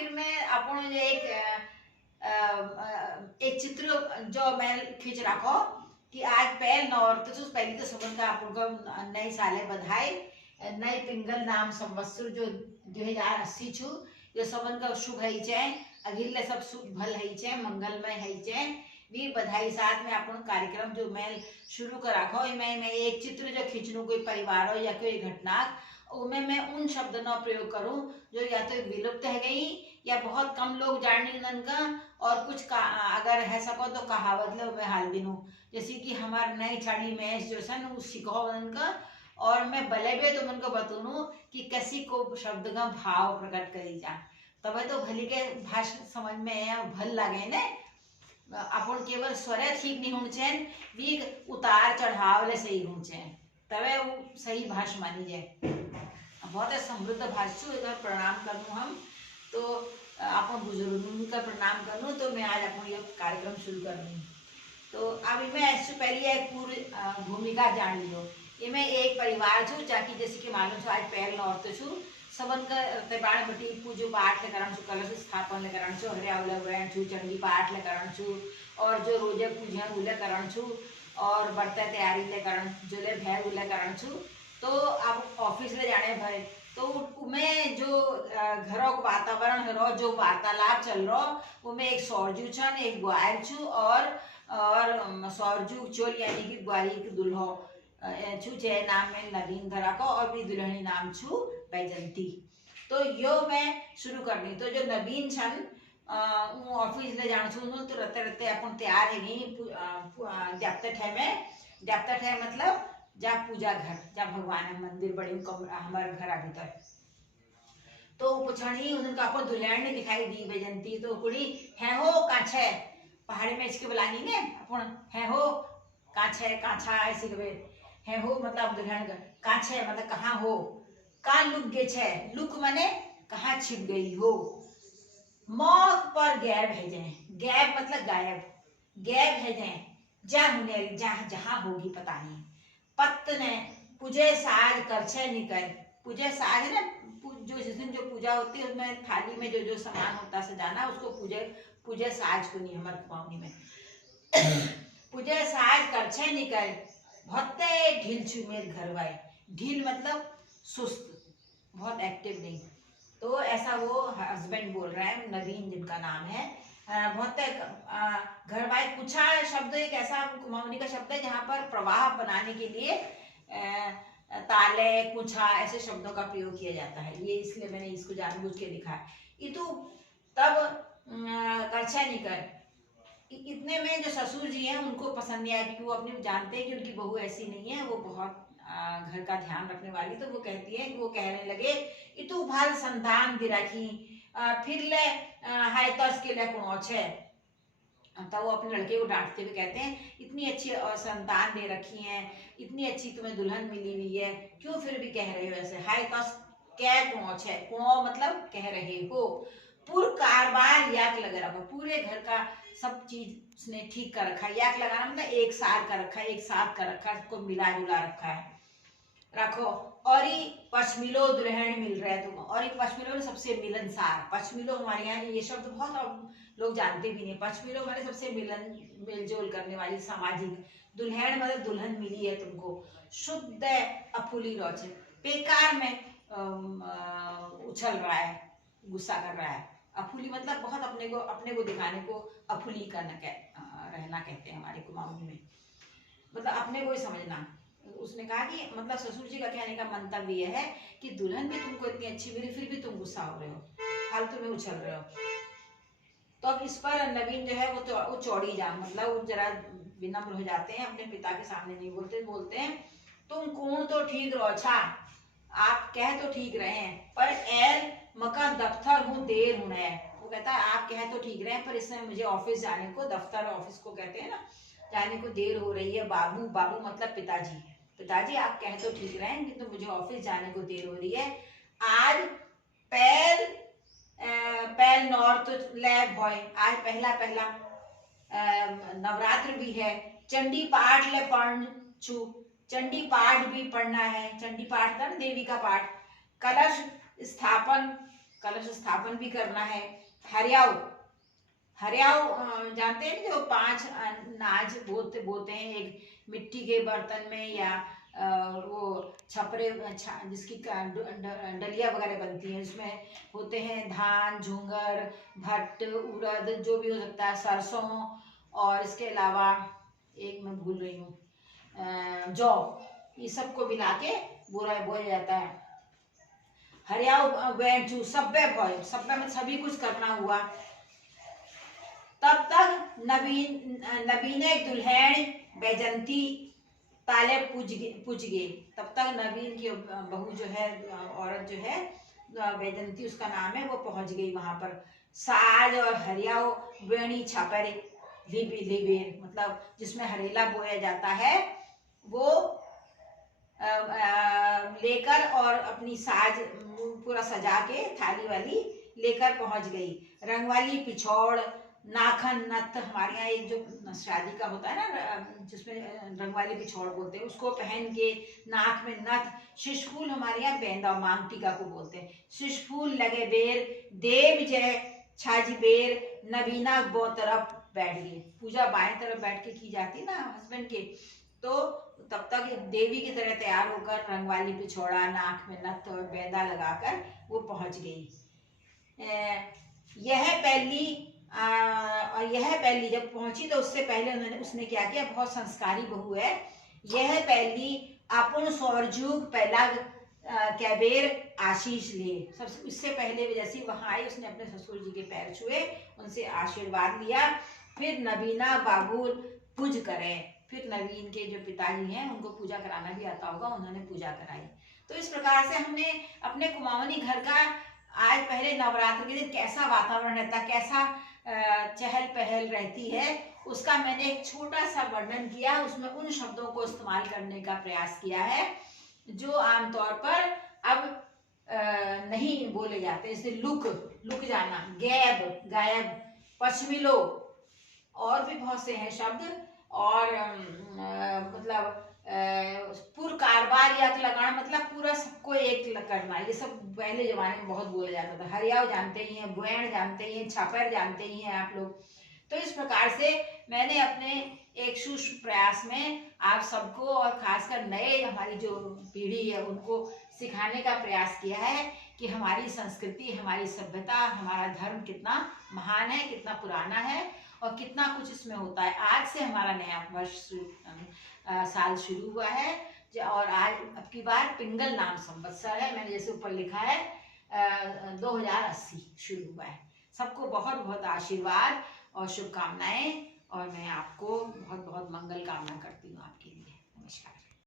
फिर मैं आपण एक चित्र जो मैं खींच रखो कि आज पहल नौरत तो पहली तो सबन का अपन नई साले बधाई नई पिंगल नाम संवत्सर जो 2080 छु जो सबन का शुभ है छे अगिले सब शुभ भल है छे मंगलमय है छे भी बधाई साथ में अपन कार्यक्रम जो मैं शुरू कर रखो मैं एक चित्र जो खींचनू कोई परिवार हो या कोई घटना उनमें मैं उन शब्द का प्रयोग करूं जो या तो विलुप्त है गई या बहुत कम लोग जानने का और कुछ का अगर है सको तो कहावत ले मैं हाल दिनू जैसे कि हमारे नई छाड़ी में जो सन सिखो उनका और मैं भले भी तुम उनको बतूनू कि किसी को शब्द का भाव प्रकट करी जा तब तो भली के भाषा समझ में भल लगे ने अपन केवल स्वर ठीक नहीं होने चाहिए भी उतार चढ़ाव ले सही होने चाहिए तबे वो सही भाषा मानी जाए बहुत समृद्ध भाषा इधर प्रणाम करूँ हम तो आप बुजुर्गों का प्रणाम करूँ तो मैं आज अपन ये कार्यक्रम शुरू कर दूँ तो अभी मैं इससे पहले एक पूरी भूमिका जान लियो ये मैं एक परिवार छू जाकि जैसे कि मालूम छो आज पहल औरत छू सबन का तेबाड़ बटी पूजो पाठ लेकरण छू कलश स्थापन लेकरण छू हरियावल ग्रहण छू चंडी पाठ लेकरण छू और जो रोजे पूजन उले करण छू और बर्तन तैयारी लेकरण जो ले भैर उले करण छू तो अब ऑफिस ले जाने भाई तो मैं जो घरों का वातावरण है जो वार्तालाप चल रहा वो में एक सौरजू छन एक ग्वाल छू और सौरजू चोल यानी कि ग्वाली की दुल्हो छू जय नाम में नवीन धरा को और भी दुल्हनी नाम छू बैजंती तो यो मैं शुरू करनी तो जो नवीन छन ऑफिस ले जाना छू तो रहते रहते अपन तैयार है नहीं जाते थे में जाते थे मतलब जा पूजा घर जा भगवान मंदिर बड़ी हमारे घर भीतर तो पुछाणी उनका अपन दुल्हन ने दिखाई दी बैजंती तो कुड़ी है हो काछे पहाड़ी में इसके बुलानी ने अपन है हो काछे काछा ऐसे कहे है हो मतलब दुल्हन काछे मतलब कहाँ हो का लुक गे छे लुक माने कहाँ छिप गई हो मौक पर गैब है जाए गैब मतलब गैब है जाए जा हुने जहाँ होगी पता नहीं पत्त ने पूजे साज करछे निकल पूजे साज है ना जो जिस दिन जो पूजा होती है उसमें थाली में जो जो सामान होता सजाना उसको पूजे साज को नहीं हमारे कुमाऊनी में पूजे साज करछे निकल बहुते ढील छू मेरे घर वाए ढील मतलब सुस्त बहुत एक्टिव नहीं तो ऐसा वो हस्बैंड बोल रहा है नवीन जिनका नाम है बहुत घर वाले कुछा शब्द एक ऐसा कुमाऊनी का शब्द है जहाँ पर प्रवाह बनाने के लिए ताले कुछा ऐसे शब्दों का प्रयोग किया जाता है ये इसलिए मैंने इसको जानबूझ के लिखा है ये तो तब करछा नहीं कर इतने में जो ससुर जी हैं उनको पसंद नहीं आया क्योंकि वो अपनी जानते हैं कि उनकी बहू ऐसी नहीं है वो बहुत घर का ध्यान रखने वाली तो वो कहती है कि वो कहने लगे ये तो भाल संतान दे रखी फिर ले हाय तस के लिए कौन छे तो वो अपने लड़के को डांटते हुए कहते हैं इतनी अच्छी संतान दे रखी है इतनी अच्छी तुम्हें दुल्हन मिली हुई है क्यों फिर भी कह रहे हो ऐसे हाय तस क्या कौन छे कौन मतलब कह रहे हो पूर कारबार याक लगा रखा पूरे घर का सब चीज उसने ठीक कर रखा याक लगाना मतलब एक साथ कर रखा है एक साथ कर रखा है सबको मिला जुला रखा है रखो और ही पश्मिलो दुल्हन मिल रहा है तुम और एक पश्मिलो सबसे मिलनसार पश्मिलो हमारे यहाँ ये शब्द बहुत लोग जानते भी नहीं पश्मिलो माने सबसे मिलजुल करने वाली सामाजिक दुल्हन मतलब दुल्हन मिली है तुमको शुद्ध अफुली रोचे बेकार में उछल रहा है गुस्सा कर रहा है अफुली मतलब बहुत अपने को दिखाने को अफुली करना रहना कहते हैं हमारे कुमाऊनी में मतलब अपने को ही समझना उसने कहा कि मतलब ससुर जी का कहने का मंतव्य यह है कि दुल्हन भी तुमको इतनी अच्छी मिली फिर भी तुम गुस्सा हो रहे हो फालतू में उछल रहे हो तो अब इस पर नवीन जो है वो चौड़ी जाम मतलब वो जरा विनम्र हो जाते हैं अपने पिता के सामने नहीं बोलते हैं तुम कौन तो ठीक रहो अच्छा आप कह तो ठीक रहे हैं पर एल मका दफ्तर हूँ देर होना है वो कहता है आप कह तो ठीक रहे हैं पर इसमें मुझे ऑफिस जाने को दफ्तर ऑफिस को कहते हैं ना जाने को देर हो रही है बाबू मतलब पिताजी आप कह तो ठीक रहे हैं किंतु मुझे ऑफिस जाने को देर हो रही है आज पहल नॉर्थ लैब बॉय आज पहला नवरात्र भी है चंडी पाठ ले पढ़ छू चंडी पाठ भी पढ़ना है चंडी पाठ कर देवी का पाठ कलश स्थापन कलश स्थापन भी करना है। हरियाव, हरियाव जानते हैं जो 5 नाज बोते हैं एक मिट्टी के बर्तन में, या वो छपरे जिसकी डलिया वगैरह बनती है, उसमें होते हैं धान, झूंगर, भट्ट, उड़द, जो भी हो सकता है, सरसों, और इसके अलावा एक मैं भूल रही हूँ, जौ, ये सबको मिला के बोया जाता है। हरियाव वेंचू सब्बे भय, सब्बे में सभी कुछ करना हुआ। तब तक नवीने दुल्हन बैजंती ताले पूज गए। तब तक नवीन की बहू जो है, औरत जो है बैजंती उसका नाम है, वो पहुंच गई वहां पर। साज और हरियाव वेणी छापरे लिबेर, मतलब जिसमें हरेला बोया जाता है, वो लेकर और अपनी साज पूरा सजा के थाली वाली लेकर पहुंच गई। रंगवाली पिछौड़, नाखन नथ, हमारे यहाँ एक जो शादी का होता है ना जिसमें रंगवाली पिछौड़ बोलते हैं, उसको पहन के, नाक में नथ, शिशफूल हमारे यहाँ बेंदा मांग टीका को बोलते हैं, शिशफूल लगे बेर, देव जय छाजी बेर, नवीना बो तरफ बैठ गए। पूजा बाएं तरफ बैठ के की जाती ना हस्बैंड के, तो तब तक देवी की तरह तैयार होकर रंगवाली पिछौड़ा, नाक में नथ और बेंदा लगाकर वो पहुंच गई। यह पहली जब पहुंची तो उससे पहले उसने क्या किया, बहुत संस्कारी बहू है। यह पहली अपन सौरजुग पहला कैबेर आशीष ले, सबसे इससे पहले जैसी वहां आई उसने अपने ससुर जी के पैर छुए, उनसे आशीर्वाद लिया। फिर नवीना बाबुल पूज करें, फिर नवीन के जो पिताजी हैं उनको पूजा कराना भी आता होगा, उन्होंने पूजा कराई। तो इस प्रकार से हमने अपने कुमाऊनी घर का आज पहले नवरात्र के दिन कैसा वातावरण रहता, कैसा चहल पहल रहती है, उसका मैंने एक छोटा सा वर्णन किया। उसमें उन शब्दों को इस्तेमाल करने का प्रयास किया है जो आमतौर पर अब नहीं बोले जाते, जैसे लुक जाना, गैब गायब, पश्चिमिलो, और भी बहुत से हैं शब्द, और मतलब पूर कारबार या लगाना, मतलब पूरा सबको एक करना, ये सब पहले जमाने में बहुत बोला जाता था। हरियाव जानते ही हैं, बुएण जानते ही हैं, छापर जानते ही हैं आप लोग। तो इस प्रकार से मैंने अपने एक सूक्ष्म प्रयास में आप सबको, और खासकर नए हमारी जो पीढ़ी है उनको सिखाने का प्रयास किया है कि हमारी संस्कृति, हमारी सभ्यता, हमारा धर्म कितना महान है, कितना पुराना है, और कितना कुछ इसमें होता है। आज से हमारा नया वर्ष साल शुरू हुआ है, और आज अब की बार पिंगल नाम संवत्सर है, मैंने जैसे ऊपर लिखा है 2080 शुरू हुआ है। सबको बहुत बहुत आशीर्वाद और शुभकामनाएं, और मैं आपको बहुत बहुत मंगल